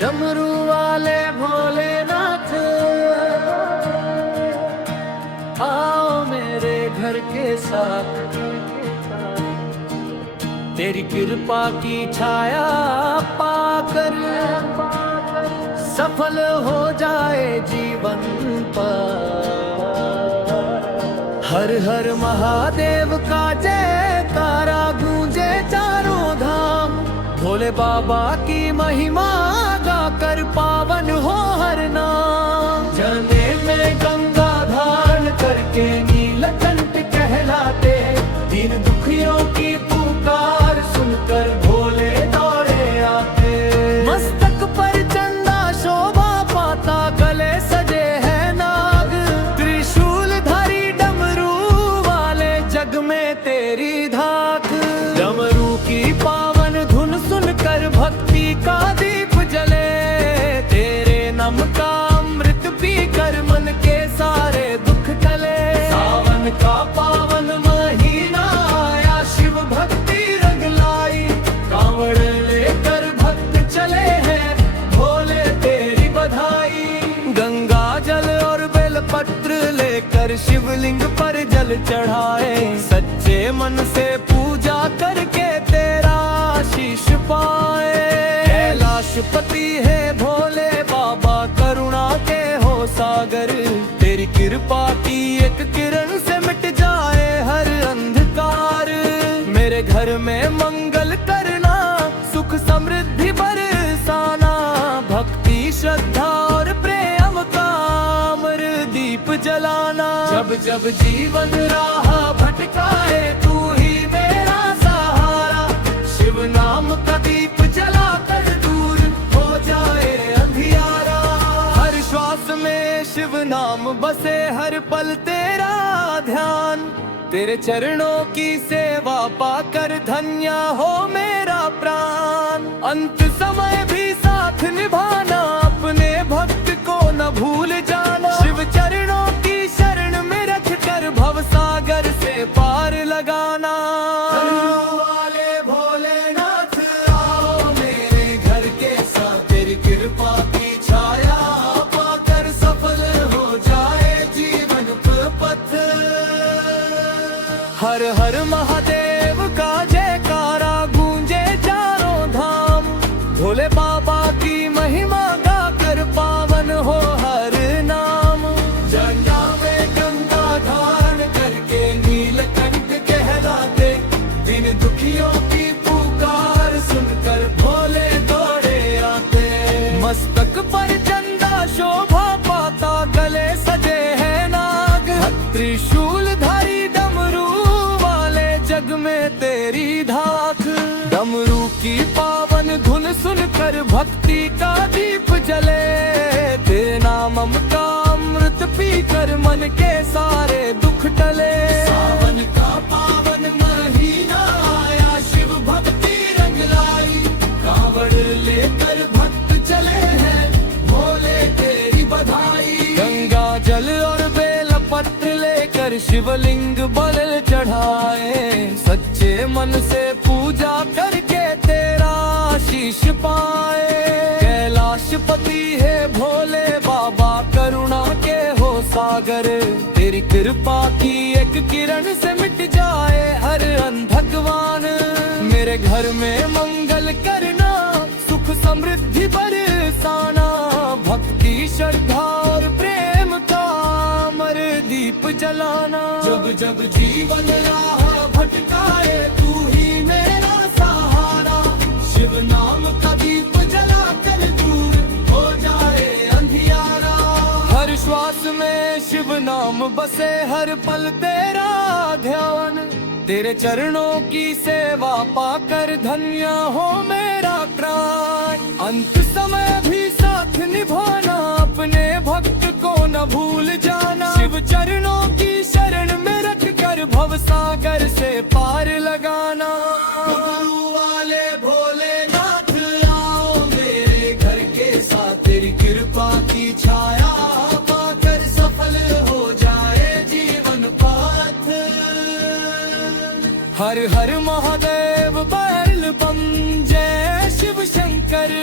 डमरू वाले भोलेनाथ आओ मेरे घर के साथ, तेरी कृपा की छाया पाकर सफल हो जाए जीवन पर। हर हर महादेव का जयकारा गूंजे चारों धाम, भोले बाबा की महिमा गाकर पावन हो हर नाम। जने में गंगा धारण करके नीलकंठ कहलाते, दीन दुखियों की पुकार सुनकर भोले दौड़े आते। मस्तक पर चंदा शोभा पाता, गले सजे है नाग, त्रिशूल धारी डमरू वाले जग में तेरी धाक। डमरू की पावन धुन सुनकर भक्ति का दीप जले, तेरे नाम का अमृत पीकर मन के सारे दुख टले। सावन का पावन महीना आया, शिव भक्ति रंग लाई, कांवड़ लेकर भक्त चले हैं, भोले तेरी बधाई। गंगा जल और बेलपत्र लेकर शिवलिंग पर जल चढ़ाए, सच्चे मन से पूजा करके तेरा आशीष पाए। कैलाशपति है भोले बाबा, करुणा के हो सागर, तेरी कृपा की एक किरण से मिट जाए हर अंधकार। मेरे घर में मंगल करना, सुख समृद्धि बरसाना, भक्ति श्रद्धा और प्रेम का अमर दीप जलाना। जब जब जीवन राह भटकाए, तू ही मेरा सहारा, शिव नाम का दीप जलाकर दूर हो जाए अंधियारा। हर श्वास में शिव नाम बसे, हर पल तेरा ध्यान, तेरे चरणों की सेवा पाकर धन्य हो मेरा प्राण। अंत समय भी साथ निभाना, अपने भक्त को न भूल जाना, शिव चरणों की शरण में रख कर भव सागर से पार लगाना। वाले भोलेनाथ आओ मेरे घर के साथ, तेरी कृपा की छाया पाकर सफल हो जाए जीवन पथ। हर हर महादेव का जयकारा गूंजे चारों धाम, भोले बाबा की महिमा गाकर पावन हो हर नाम। जटा में गंगा धारण करके नीलकंठ कहलाते, दिन दुखियों की पुकार सुनकर भोले दौड़े आते। मस्तक पर चंदा शोभा पाता, गले सजे है नाग, त्रिशूल धारी डमरू वाले जग में तेरी धाक। डमरू की पावन धुन सुनकर भक्ति का दीप जले, तेरे नाम का अमृत पीकर मन के सारे दुख टले। सावन का पावन महीना आया, शिव भक्ति रंग लाई, कांवड़ लेकर भक्त चले हैं, भोले तेरी बधाई। गंगा जल और बेलपत्र लेकर शिवलिंग बल चढ़ाए, सच्चे मन से पूजा करके तेरा आशीष पाए। कैलाशपति है भोले बाबा, करुणा के हो सागर, तेरी कृपा की एक किरण से मिट जाए हर भगवान। मेरे घर में मंगल करना, सुख समृद्धि बरसाना, भक्ति श्रद्धा और प्रेम का अमर दीप जलाना। जब जब जीवन राह भटकाए, तू ही मेरा सहारा, शिव नाम का दीप जलाकर दूर हो जाए अंधियारा। हर श्वास में शिव नाम बसे, हर पल तेरा ध्यान, तेरे चरणों की सेवा पाकर धन्य हो मेरा प्राण। अंत समय भी साथ निभाना, अपने भक्त को न भूल जाना, शिव चरणों की शरण में रख कर भव सागर से पार लगाना। वाले भोलेनाथ आओ मेरे घर के साथ, तेरी कृपा की छाया पाकर सफल हो जाए जीवन पथ। हर हर महादेव बैल बम, जय शिव शंकर,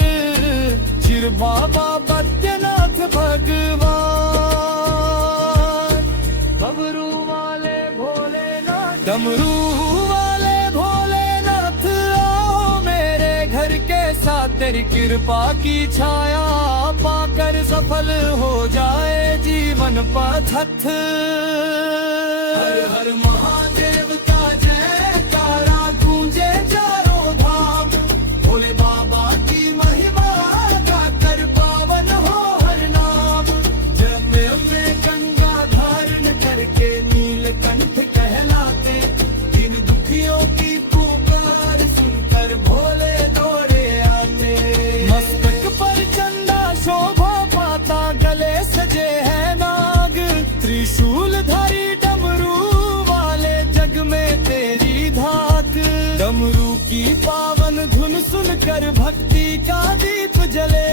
चिर फिर बाबा बैद्यनाथ भगवान। डमरू वाले भोलेनाथ, डमरू वाले भोलेनाथ आओ मेरे घर के साथ, तेरी कृपा की छाया पाकर सफल हो जाए जीवन पथ। हर हर महादेव का जयकारा गूंजे चारों धाम, भोले बाबा की महिमा गाकर पावन हो हर नाम। जब में गंगा धारण करके नीलकंठ कहलाते, दिन दुखियों की पुकार सुनकर भोले दौड़े आते। मस्तक पर चंदा शोभा पाता, गले सजे है नाग, त्रिशूलधारी डमरू वाले जग में तेरी धाक। डमरू की पावन धुन सुनकर भक्ति का दीप जले,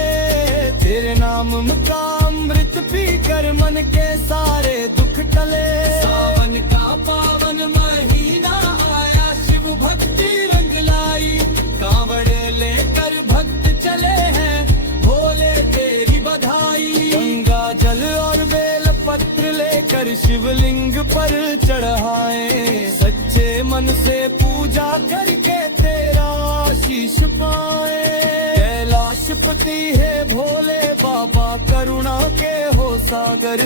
तेरे नाम का अमृत पीकर मन के सारे दुख टले। सावन का पावन महीना आया, शिव भक्ति रंग लाई, कांवड़ लेकर भक्त चले हैं, भोले तेरी बधाई। गंगा जल और बेल पत्र लेकर शिवलिंग पर चढ़ाए, सच्चे मन से पूजा करके तेरा आशीष पाए। कैलाशपति है भोले बाबा, करुणा के हो सागर,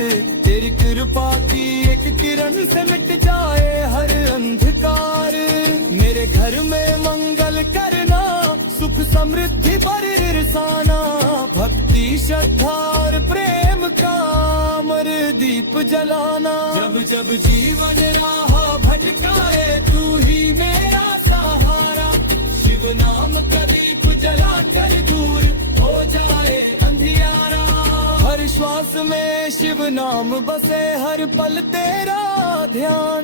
तेरी कृपा की एक किरण से मिट जाए हर अंधकार। मेरे घर में मंगल करना, सुख समृद्धि बरसाना, भक्ति श्रद्धा और प्रेम का अमर दीप जलाना। जब जब जीवन राह भटकाए, तू ही मेरा सहारा, शिव नाम का दीप जला कर दूर हो जाए अंधियारा। हर श्वास में शिव नाम बसे, हर पल तेरा ध्यान,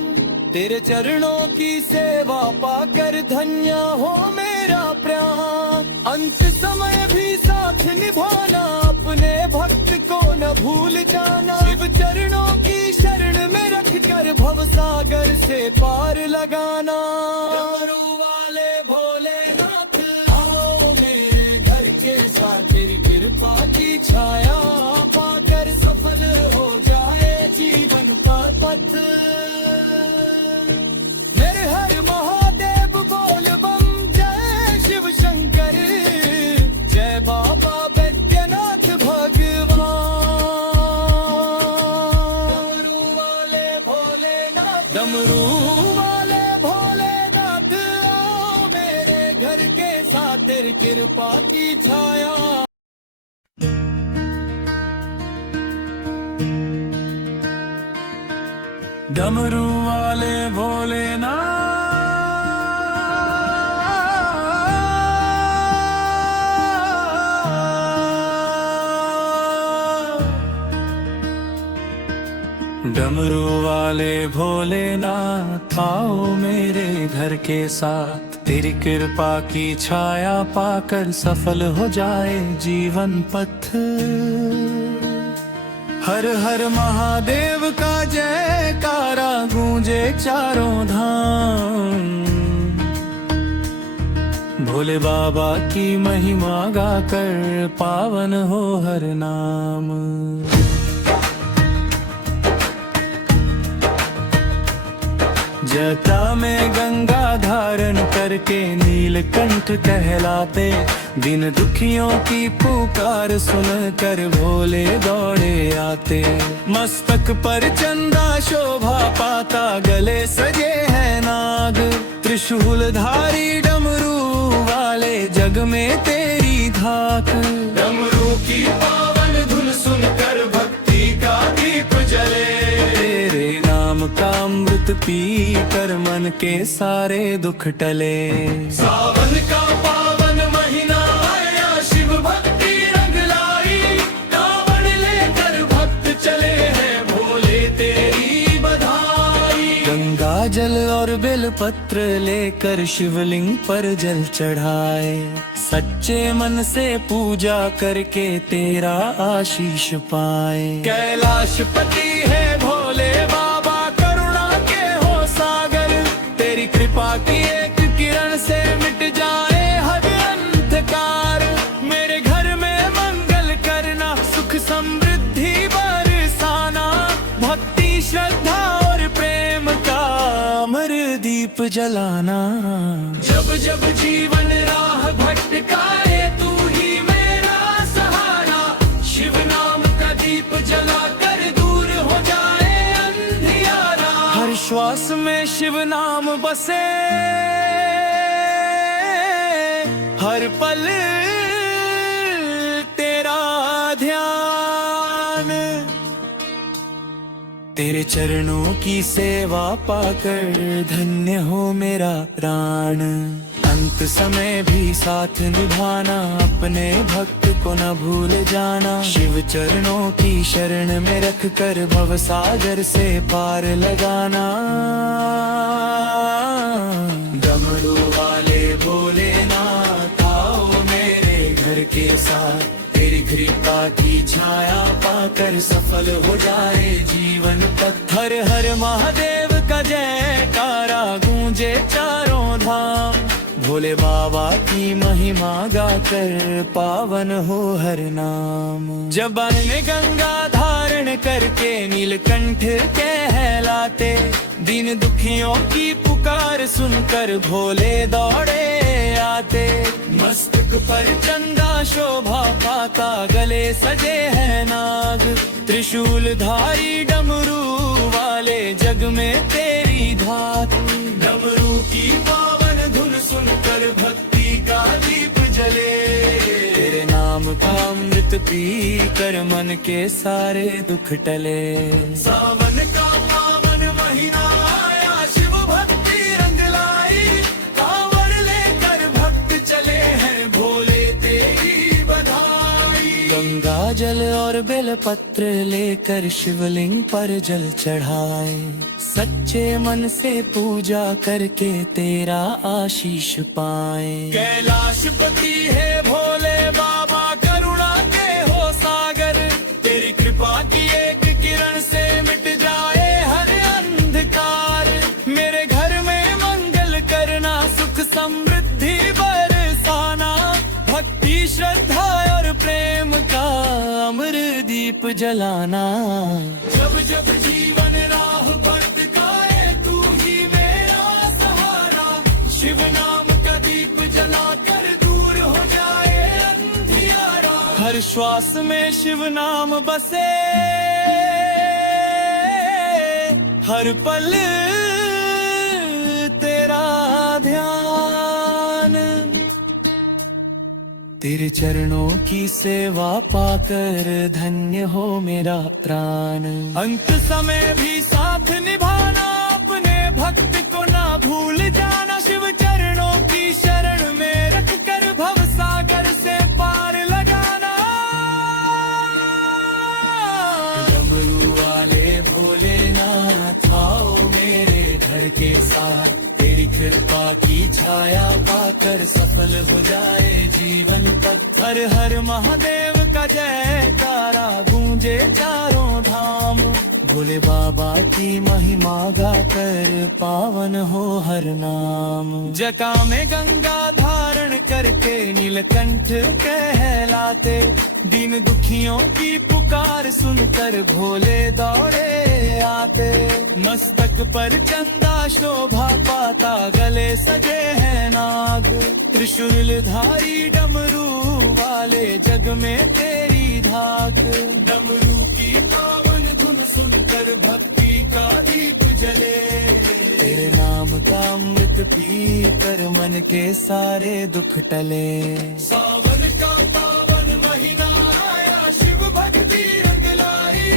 तेरे चरणों की सेवा पाकर धन्य हो मेरा प्राण। अंत समय भी साथ निभाना, अपने भक्त को न भूल जाना, शिव चरणों की शरण में रख कर भव सागर से पार लगाना। डमरू वाले भोलेनाथ आओ मेरे घर के साथ, तेरी कृपा की छाया पाकर सफल हो जाए जीवन का पथ। मेरे हर महादेव बोल बम, जय शिव शंकर, जय बाबा बैद्यनाथ भगवान। डमरू वाले भोलेनाथ, डमरू वाले भोलेनाथ आओ मेरे घर के साथ, तेरी कृपा की छाया। डमरू वाले भोलेनाथ, डमरू वाले भोलेनाथ आओ मेरे घर के साथ, तेरी कृपा की छाया पाकर सफल हो जाए जीवन पथ। हर हर महादेव का जयकारा गूंजे चारों धाम, भोले बाबा की महिमा गाकर पावन हो हर नाम। जटा में गंगा धारण करके नीलकंठ कहलाते, दिन दुखियों की पुकार सुनकर भोले दौड़े आते। मस्तक पर चंदा शोभा पाता, गले सजे है नाग, त्रिशूलधारी डमरू वाले जग में तेरी धाक। डमरू की पावन धुन सुनकर भक्ति का दीप जले, तेरे नाम का अमृत पी कर मन के सारे दुख टले। सावन का पावन महीना आया, शिव भक्ति रंग लाई, कांवड़ लेकर भक्त चले हैं, भोले तेरी बधाई। गंगा जल और बेल पत्र लेकर शिवलिंग पर जल चढ़ाए, सच्चे मन से पूजा करके तेरा आशीष पाए। कैलाशपति है भोले बाबा, करुणा के हो सागर, तेरी कृपा की एक किरण से मिट जाए हर अंधकार। मेरे घर में मंगल दीप जलाना। जब जब जीवन राह भटकाए तू ही मेरा सहारा, शिव नाम का दीप जला कर दूर हो जाए अंधियारा। हर श्वास में शिव नाम बसे, हर पल तेरा ध्यान। तेरे चरणों की सेवा पाकर धन्य हो मेरा प्राण। अंत समय भी साथ निभाना, अपने भक्त को न भूल जाना। शिव चरणों की शरण में रख कर भव सागर से पार लगाना। डमरू वाले भोलेनाथ आओ मेरे घर के साथ, तेरी कृपा की छाया पाकर सफल हो जाए जीवन पथ। हर हर महादेव का जयकारा गूंजे चारों धाम, भोले बाबा की महिमा गाकर पावन हो हर नाम। जब ने गंगा धारण करके नीलकंठ कहलाते, दीन दुखियों की पुकार सुनकर भोले दौड़े आते। मस्तक पर चंदा शोभा पाता, गले सजे है नाग, त्रिशूल धारी डमरू वाले जग में तेरी धात। डमरू की पावन धुन सुनकर भक्ति का दीप जले, तेरे नाम का अमृत पी कर मन के सारे दुख टले। सावन का पावन महीना आया, शिव भक्ति रंग लाई, कांवड़ लेकर भक्त चले हैं भोले तेरी बधाई। गंगा जल और बेलपत्र लेकर शिवलिंग पर जल चढ़ाए, सच्चे मन से पूजा करके तेरा आशीष पाए। कैलाशपति है भोले बाबा, करुणा के हो सागर, तेरी कृपा की एक किरण से मिट जाए हर अंधकार। मेरे घर में मंगल करना, सुख समृद्धि बरसाना, भक्ति श्रद्धा और प्रेम का अमर दीप जलाना। जब जब जीवन राह भटकाए तू ही मेरा सहारा, शिव नाम का दीप जला कर दूर हो जाए अंधियारा। हर श्वास में शिव नाम बसे, हर पल तेरा ध्यान। तेरे चरणों की सेवा पाकर धन्य हो मेरा प्राण। अंत समय भी साथ निभाना, अपने भक्त को ना भूल जाना। शिव चरणों की शरण में रख कर भव सागर से पार लगाना। डमरू वाले भोलेनाथ आओ मेरे घर के साथ, तेरी कृपा की छाया पाकर सफल हो जाए जीवन पथ। हर हर महादेव का जयकारा गूंजे चारों धाम, भोले बाबा की महिमा गाकर पावन हो हर नाम। जटा में गंगा धारण करके नीलकंठ कहलाते, दीन दुखियों की पुकार सुनकर भोले दौड़े आते। मस्तक पर चंदा शोभा पाता, गले सजे है नाग, त्रिशूल धारी डमरू वाले जग में तेरी धाक। डमरू की पावन धुन सुनकर भक्ति का दीप जले, तेरे नाम का अमृत पी कर मन के सारे दुख टले। सावन का पावन महीना आया, शिव भक्ति रंग लाई,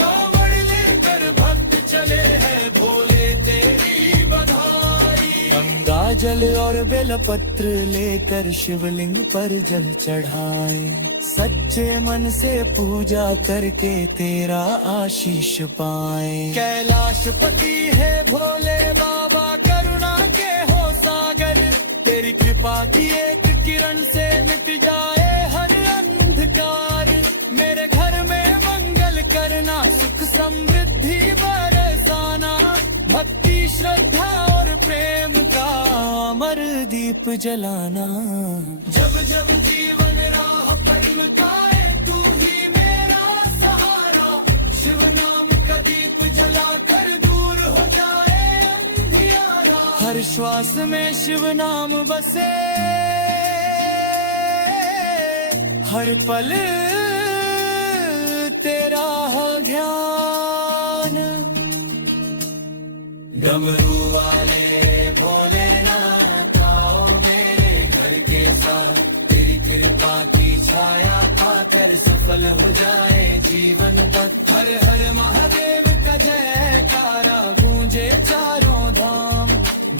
कांवड़ लेकर भक्त चले हैं भोले तेरी बधाई। गंगा जल और बेलपत्र लेकर शिवलिंग पर जल चढ़ाए, सच्चे मन से पूजा करके तेरा आशीष पाए। कैलाशपति है भोले बाबा, करुणा के हो सागर, तेरी कृपा की एक किरण से मिट जाए हर अंधकार। मेरे घर में मंगल करना, सुख समृद्धि बरसाना, भक्ति श्रद्धा और प्रेम का अमर दीप जलाना। जब जब जीवन राह भटकाए तू ही मेरा सहारा, शिव नाम का दीप जला कर दूर हो जाए अंधियारा। हर श्वास में शिव नाम बसे, हर पल तेरा हो ध्यान। डमरू वाले भोलेनाथ आओ मेरे घर के साथ, तेरी कृपा की छाया पाकर सफल हो जाए जीवन पथ। हर हर महादेव का जयकारा गूंजे चारों धाम,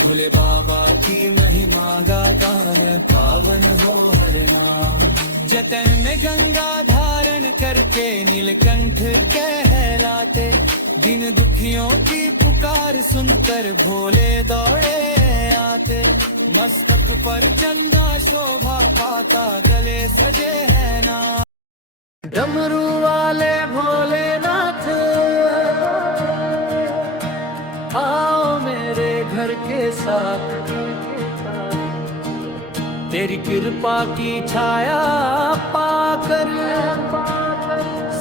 भोले बाबा की महिमा का गान पावन हो हर नाम। जतन में गंगा धारण करके नीलकंठ कहलाते, दिन दुखियों की पुकार सुनकर भोले दौड़े आते। मस्तक पर चंदा शोभा पाता, गले सजे है ना। डमरू वाले भोलेनाथ आओ मेरे घर के साथ, तेरी कृपा की छाया पाकर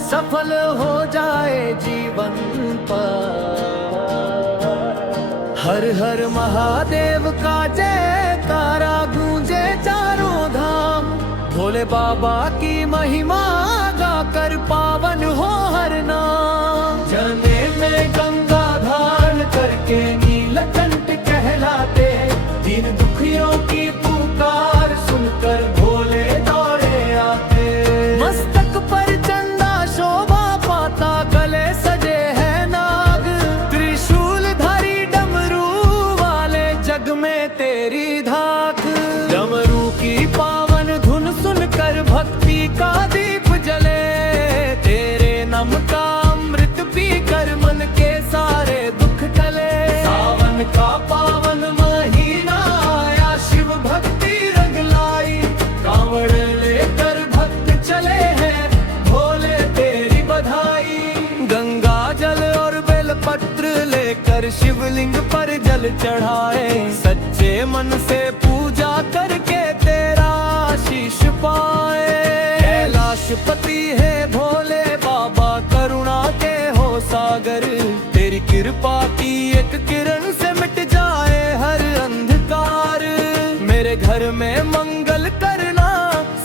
सफल हो जाए जीवन पर। हर हर महादेव का जयकारा गूंजे चारों धाम, भोले बाबा की महिमा गाकर पावन हो हर नाम। जने में गंगा धारण करके नीलकंठ कहलाते, दिन दुखियों की पुकार सुनकर भोले दौड़े आते। मस्तक पर चंदा शोभा पाता, गले सजे है नाग, त्रिशूलधारी डमरू वाले जग में तेरी धाक। डमरू की पावन धुन सुनकर भक्ति का दीप जले, तेरे नाम का अमृत पीकर मन के सारे दुख टले। सावन का पावन महीना आया, शिव भक्ति रंग लाई, कांवड़ लेकर भक्त चले हैं, भोले तेरी बधाई। गंगा जल और बेलपत्र लेकर शिवलिंग पर जल चढ़ाए, सच्चे मन से पूजा करके तेरा आशीष पाए। कैलाशपति है भोले बाबा, करुणा के हो सागर, तेरी कृपा की एक किरण से मिट जाए हर अंधकार। मेरे घर में मंगल करना,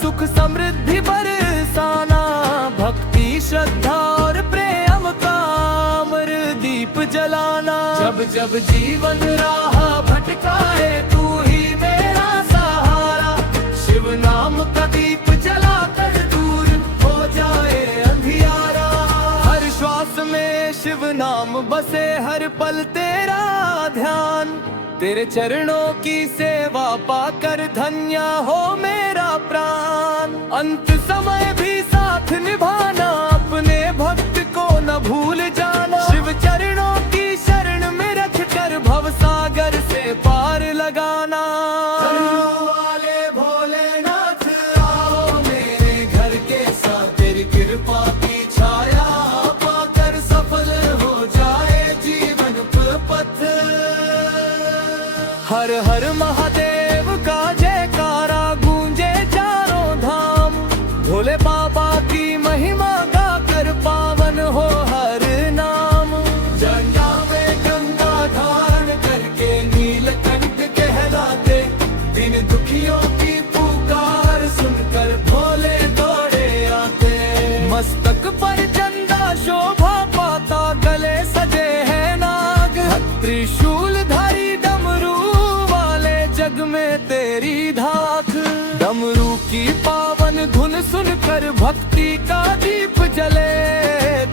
सुख समृद्धि बरसाना, भक्ति श्रद्धा और प्रेम का अमर दीप जलाना। जब जब जीवन राह भटकाए, तू ही मेरा सहारा, शिव नाम का दीप जलाकर दूर हो जाए अंधियारा। हर श्वास में शिव नाम बसे, हर पल तेरा ध्यान, तेरे चरणों की सेवा पाकर धन्य हो मेरा प्राण। अंत समय भी साथ निभाना, अपने भक्त को न भूल जाना, शिव चरणों की शरण में रख कर भव सागर से पार लगाना। वाले भोलेनाथ आओ मेरे घर के साथ, तेरी कृपा की छाया पाकर सफल हो जाए जीवन पथ। हर हर महादेव का जयकारा गूंजे चारों धाम, भोले बाबा की महिमा गाकर पावन हो हर नाम। गंगा में गंगा धारण करके नीलकंठ कहलाते, दिन दुखियों की पुकार सुनकर भोले दौड़े आते। मस्तक पर चंदा शोभा पाता, गले सजे है नाग, त्रिशूलधारी डमरू वाले जग में तेरी धाक। डमरू की पावन धुन सुनकर भक्ति का दीप जले,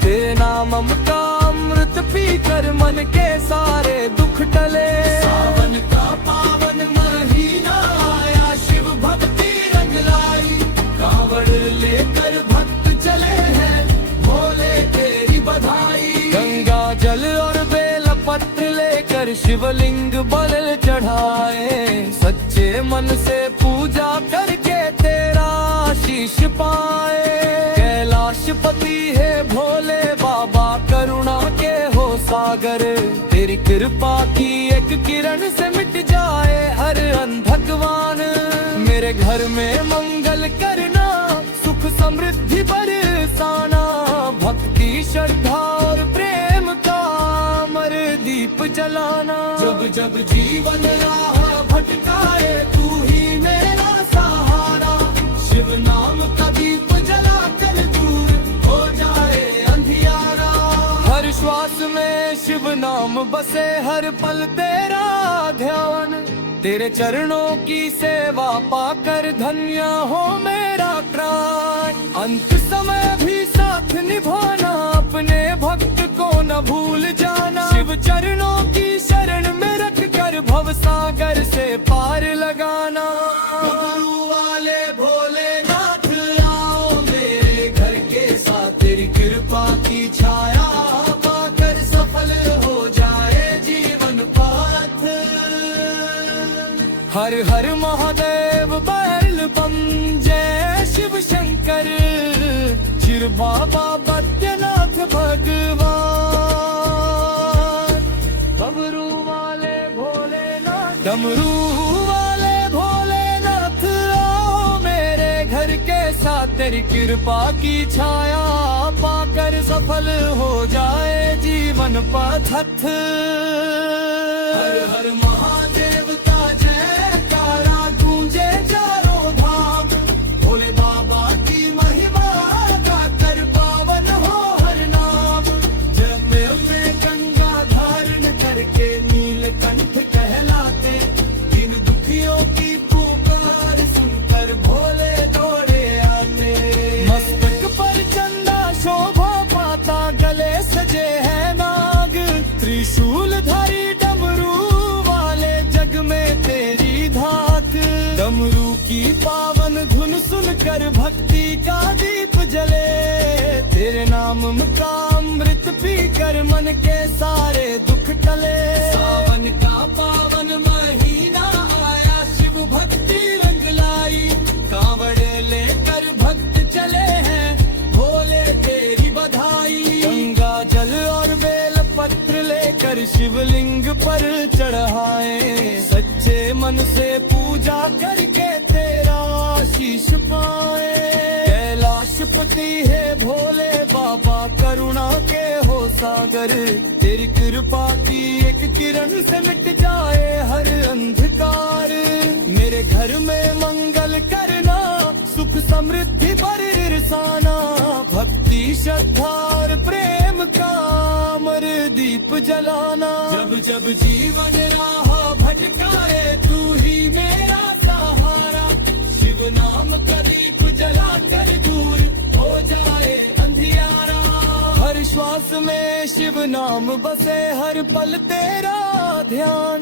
तेरे नाम का अमृत पीकर मन के सारे दुख टले। सावन का पावन महीना आया, शिव भक्ति रंग लाई, कांवड़ लेकर भक्त चले हैं, भोले तेरी बधाई। गंगा जल और बेलपत्र लेकर शिवलिंग बल चढ़ाए, सच्चे मन से पूजा करके तेरा आशीष पाए। कैलाशपति है भोले बाबा, करुणा के हो सागर, तेरी कृपा की एक किरण से मिट जाए हर अंधकवान। मेरे घर में मंगल करना, सुख समृद्धि बरसाना, भक्ति श्रद्धा और प्रेम का अमर दीप जलाना। जब जब जीवन राह भटकाए तू ही मेरा सहारा। शिव नाम का दीप जला कर दूर हो जाए अंधियारा। हर श्वास में शिव नाम बसे, हर पल तेरा ध्यान। तेरे चरणों की सेवा पाकर धन्य हो मेरा प्राण। अंत समय भी साथ निभाना, अपने भक्त को न भूल जाना। शिव चरणों की शरण में रख कर भव सागर से पार लगाना। डमरू वाले भोलेनाथ आओ मेरे घर के साथ, तेरी कृपा की छाया पाकर सफल हो जाए जीवन पथ। हर हर महादेव बैल बम, जय शिव शंकर। चिर बाबा बैद्यनाथ भगवान। डमरू वाले भोलेनाथ, डमरू वाले भोलेनाथ आओ मेरे घर के साथ, तेरी कृपा की छाया पाकर सफल हो जाए जीवन पथ। हर हर महादेव का जयकारा गूंजे चारों धाम। भोले बाबा की महिमा गाकर पावन हो हर नाम। जब में गंगा धारण करके नीलकंठ कहलाते, दिन दुखियों की पुकार सुनकर भोले दौड़े आते। मस्तक पर चंदा शोभा पाता, गले सजे है नाग। त्रिशूलधारी डमरू वाले जग में तेरी धाक। डमरू की पावन धुन सुनकर भक्ति का दीप जले। तेरे नाम का अमृत पीकर मन के सारे दुख टले। सावन का पावन महीना आया, शिव भक्ति रंग लाई। कांवड़े लेकर भक्त चले हैं, भोले तेरी बधाई। गंगा जल और बेल पत्र लेकर शिवलिंग पर चढ़ाए। सच्चे मन से पूजा करके तेरा आशीष पाए। कैलाशपति है भोले बाबा, करुणा के हो सागर। तेरी कृपा की एक किरण से मिट जाए हर अंधकार। मेरे घर में मंगल करना, सुख समृद्धि बरसाना। भक्ति श्रद्धा और प्रेम का अमर दीप जलाना। जब जब जीवन राह भटकाए तू ही मेरा सहारा। शिव नाम का दीप जला कर दूर हो जाए अंधियारा। हर श्वास में शिव नाम बसे, हर पल तेरा ध्यान।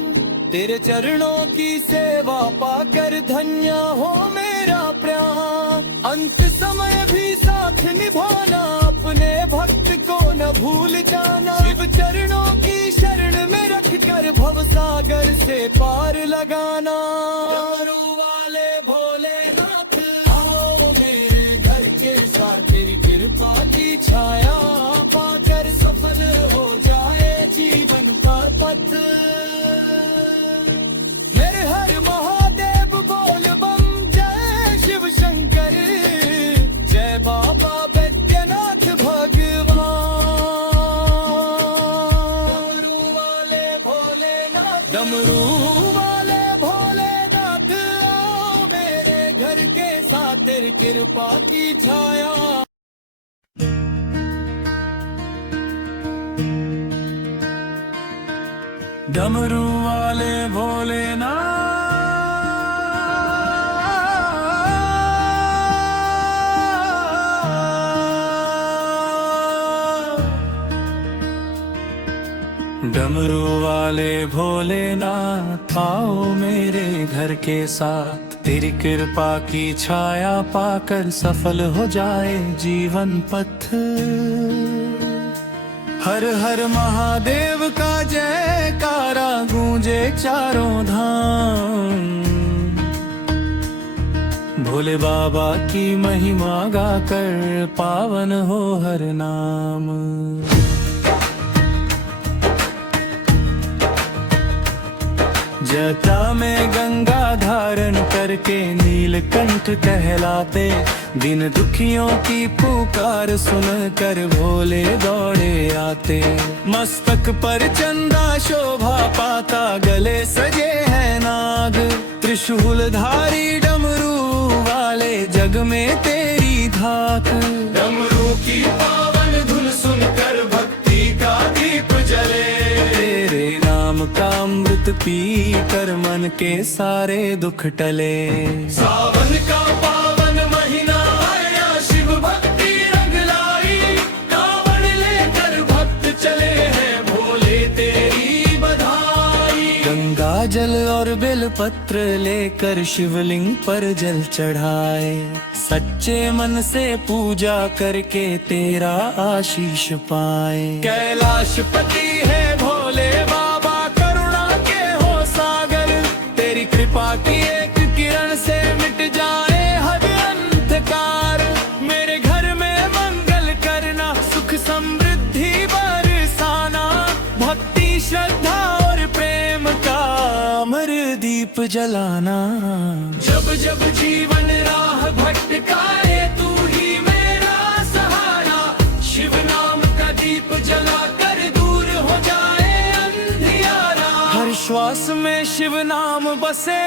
तेरे चरणों की सेवा पाकर धन्य हो मेरा प्राण। अंत समय भी साथ निभाना, अपने भक्त को न भूल जाना। शिव चरणों की शरण में रख कर भव सागर से पार लगाना। डमरू वाले भोलेनाथ आओ मेरे घर के साथ, तेरी कृपा की छाया पाकर सफल हो जाए जीवन का पथ। मेरे हर महादेव बोल बम, जय शिव शंकर। जय बाबा बैद्यनाथ भगवान। डमरू वाले भोलेनाथ, डमरू वाले भोलेनाथ आओ मेरे घर के साथ, तेरी कृपा की छाया। डमरू वाले भोलेनाथ, डमरू वाले भोलेनाथ आओ मेरे घर के साथ, तेरी कृपा की छाया पाकर सफल हो जाए जीवन पथ। हर हर महादेव का जयकारा गूंजे चारों धाम। भोले बाबा की महिमा गाकर पावन हो हर नाम। जटा में गंगा धारण कर करके नीलकंठ कहलाते। दिन दुखियों की पुकार सुन कर भोले दौड़े आते। मस्तक पर चंदा शोभा पाता, गले सजे हैं नाग। त्रिशूलधारी डमरू वाले जग में तेरी धाक। डमरू की पावन धुन सुनकर भक्ति का दीप जले। तेरे नाम का अमृत पी कर मन के सारे दुख टले। सावन का पावन महीना आया, शिव भक्ति रंग लाई। कांवड़ लेकर भक्त चले हैं, भोले तेरी बधाई। गंगा जल और बेलपत्र लेकर शिवलिंग पर जल चढ़ाए। सच्चे मन से पूजा करके तेरा आशीष पाए। कैलाशपति है भोले बाबा, करुणा के हो सागर। तेरी कृपा की एक किरण से मिट जाए हर अंधकार। मेरे घर में मंगल करना, सुख समृद्धि बरसाना। भक्ति श्रद्धा और प्रेम का अमर दीप जलाना। जब जब जीवन राह भटकाए, तू ही मेरा सहारा। शिव नाम का दीप जलाकर दूर हो जाए अंधियारा। हर श्वास में शिव नाम बसे,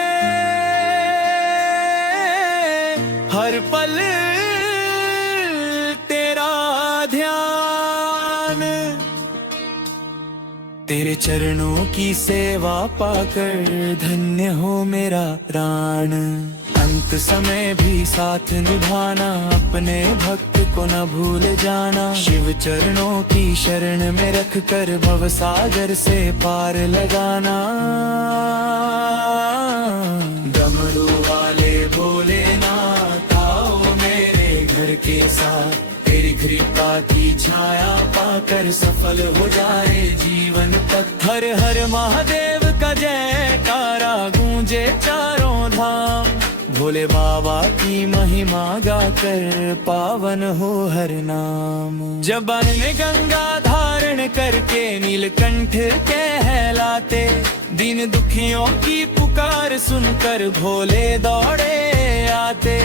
हर पल तेरा ध्यान। तेरे चरणों की सेवा पाकर धन्य हो मेरा प्राण। अंत समय भी साथ निभाना, अपने भक्त को न भूल जाना। शिव चरणों की शरण में रख कर भव सागर से पार लगाना। डमरू वाले भोलेनाथ आओ मेरे घर के साथ। तेरी कृपा की छाया पाकर सफल हो जाए जीवन तक। हर हर महादेव का जयकारा गूंजे चारों धाम। भोले बाबा की महिमा गाकर पावन हो हर नाम। जबान में गंगा धारण करके नीलकंठ कहलाते। दीन दुखियों की पुकार सुनकर भोले दौड़े आते।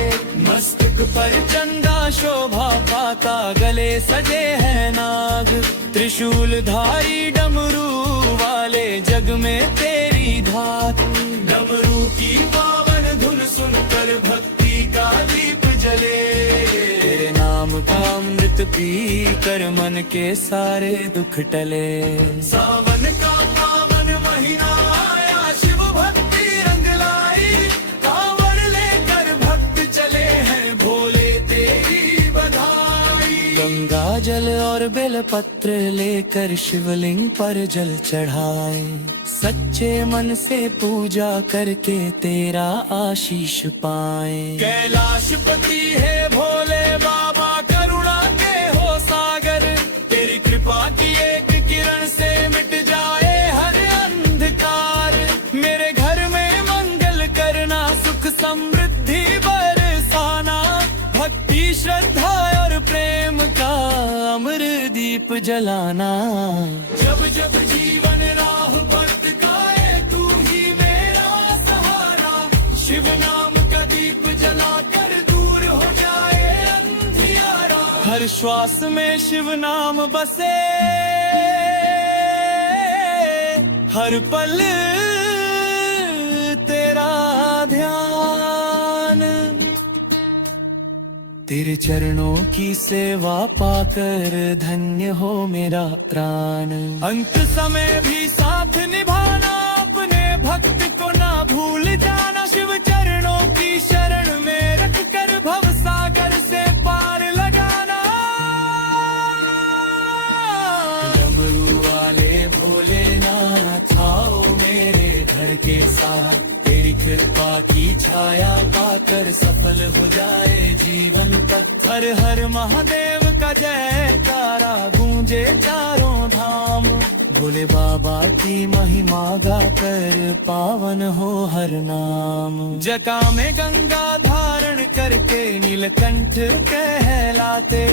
मस्तक पर चंदा शोभा पाता, गले सजे हैं नाग। त्रिशूलधारी डमरू वाले जग में तेरी धाक। डमरू की पावन धुन सुनकर भक्ति का दीप जले। तेरे नाम का अमृत पी कर मन के सारे दुख टले। सावन का पावन महीना आया, शिव भक्ति रंग लाई। कांवड़ लेकर भक्त चले हैं, भोले तेरी बधाई। गंगा जल और बेलपत्र लेकर शिवलिंग पर जल चढ़ाए। सच्चे मन से पूजा करके तेरा आशीष पाए। कैलाशपति है भोले बाबा, करुणा के हो सागर। तेरी कृपा की एक किरण से मिट जाए हर अंधकार। मेरे घर में मंगल करना, सुख समृद्धि बरसाना। भक्ति श्रद्धा और प्रेम का अमर दीप जलाना। जब जब जीवन राह भटकाए, तू ही मेरा सहारा। शिव नाम का दीप जलाकर दूर हो जाए अंधियारा। हर श्वास में शिव नाम बसे, हर पल तेरा ध्यान। तेरे चरणों की सेवा पाकर धन्य हो मेरा प्राण। अंत समय भी साथ निभाना, अपने भक्त को ना भूल जाना। शिव चरणों की शरण में रख कर भव सागर से पार लगाना। डमरू वाले भोलेनाथ आओ मेरे घर के साथ। तेरी कृपा की छाया पाकर सफल हो जाए जीवन तक। हर हर महादेव का जयकारा गूंजे चारों धाम। भोले बाबा की महिमा गाकर पावन हो हर नाम। जटा में गंगा धारण करके नीलकंठ कहलाते,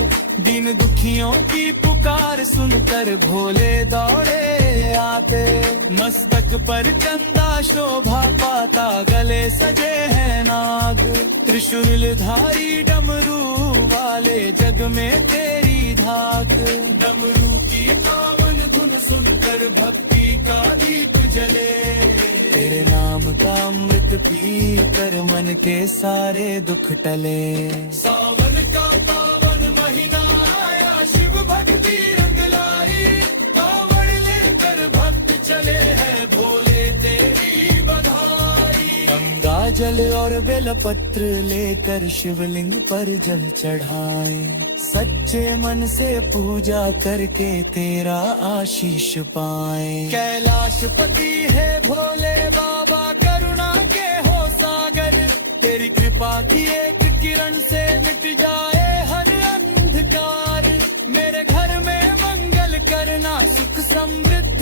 दीन दुखियों की पुकार सुनकर भोले दौड़े आते। मस्तक पर चंदा शोभा पाता, गले सजे हैं नाग, त्रिशूलधारी डमरू वाले जग में तेरी धाक। डमरू की पावन धुन सुनकर भक्ति का दीप जले, तेरे नाम का अमृत पी कर मन के सारे दुख टले। सावन का पावन महीना आया, शिव भक्ति रंग लाई, कांवड़ लेकर भक्त चले हैं, भोले तेरी बधाई। गंगा जल और बेलपत्र लेकर शिवलिंग पर जल चढ़ाए, सच्चे मन से पूजा करके तेरा आशीष पाए। कैलाशपति है भोले बाबा, करुणा के हो सागर, तेरी कृपा की एक किरण से मिट जाए हर अंधकार। मेरे घर में मंगल करना, सुख समृद्धि